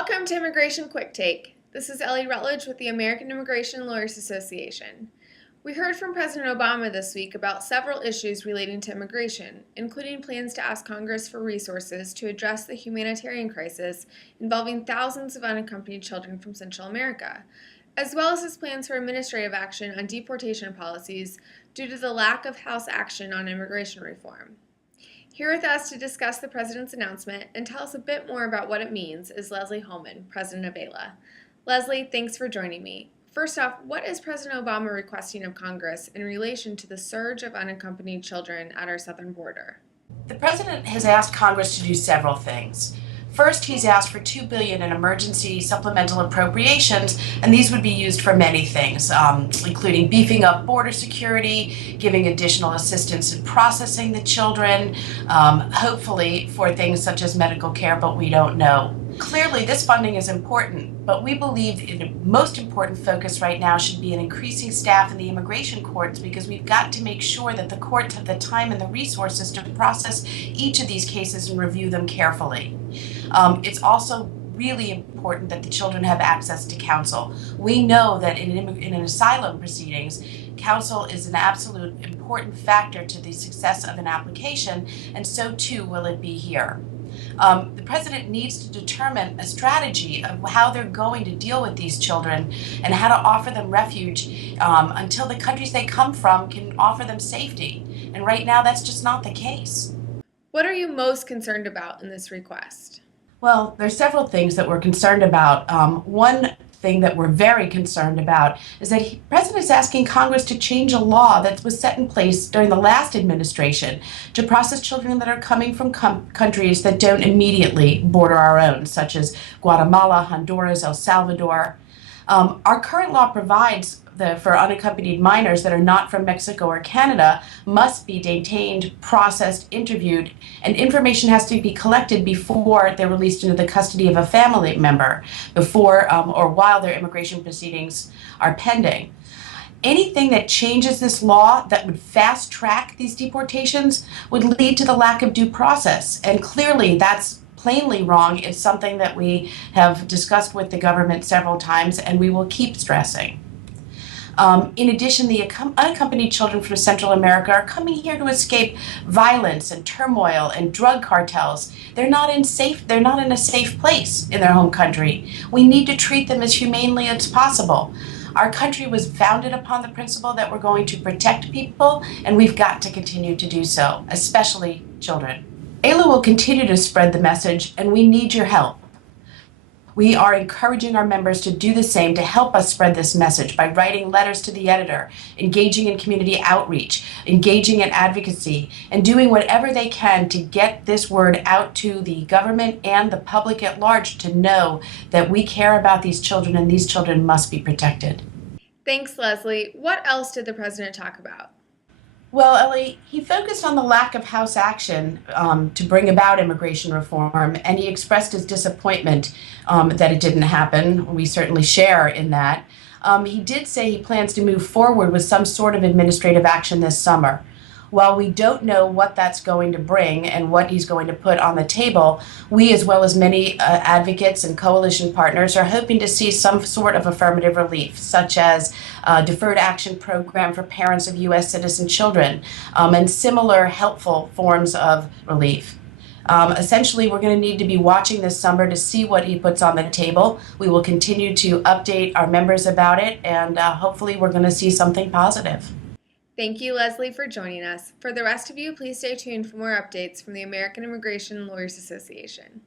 Welcome to Immigration Quicktake. This is Ellie Rutledge with the American Immigration Lawyers Association. We heard from President Obama this week about several issues relating to immigration, including plans to ask Congress for resources to address the humanitarian crisis involving thousands of unaccompanied children from Central America, as well as his plans for administrative action on deportation policies due to the lack of House action on immigration reform. Here with us to discuss the President's announcement and tell us a bit more about what it means is Leslie Holman, President of AILA. Leslie, thanks for joining me. First off, what is President Obama requesting of Congress in relation to the surge of unaccompanied children at our southern border? The President has asked Congress to do several things. First, he's asked for $2 billion in emergency supplemental appropriations, and these would be used for many things, including beefing up border security, giving additional assistance in processing the children, hopefully for things such as medical care, but we don't know. Clearly, this funding is important, but we believe the most important focus right now should be in increasing staff in the immigration courts, because we've got to make sure that the courts have the time and the resources to process each of these cases and review them carefully. It's also really important that the children have access to counsel. We know that in an asylum proceedings, counsel is an absolute important factor to the success of an application, and so too will it be here. The President needs to determine a strategy of how they're going to deal with these children and how to offer them refuge until the countries they come from can offer them safety. And right now, that's just not the case. What are you most concerned about in this request? Well, there's several things that we're concerned about. One thing that we're very concerned about is that the President is asking Congress to change a law that was set in place during the last administration to process children that are coming from countries that don't immediately border our own, such as Guatemala, Honduras, El Salvador. Our current law provides for unaccompanied minors that are not from Mexico or Canada must be detained, processed, interviewed, and information has to be collected before they're released into the custody of a family member, before or while their immigration proceedings are pending. Anything that changes this law that would fast track these deportations would lead to the lack of due process, and clearly that's plainly wrong. It's something that we have discussed with the government several times, and we will keep stressing. In addition, the unaccompanied children from Central America are coming here to escape violence and turmoil and drug cartels. They're not in a safe place in their home country. We need to treat them as humanely as possible. Our country was founded upon the principle that we're going to protect people, and we've got to continue to do so, especially children. AILA will continue to spread the message, and we need your help. We are encouraging our members to do the same to help us spread this message by writing letters to the editor, engaging in community outreach, engaging in advocacy, and doing whatever they can to get this word out to the government and the public at large to know that we care about these children and these children must be protected. Thanks, Leslie. What else did the President talk about? Well, Ellie, he focused on the lack of House action to bring about immigration reform, and he expressed his disappointment that it didn't happen. We certainly share in that. He did say he plans to move forward with some sort of administrative action this summer. While we don't know what that's going to bring and what he's going to put on the table, we, as well as many advocates and coalition partners, are hoping to see some sort of affirmative relief, such as a deferred action program for parents of U.S. citizen children, and similar helpful forms of relief. Essentially, we're going to need to be watching this summer to see what he puts on the table. We will continue to update our members about it, and hopefully we're going to see something positive. Thank you, Leslie, for joining us. For the rest of you, please stay tuned for more updates from the American Immigration Lawyers Association.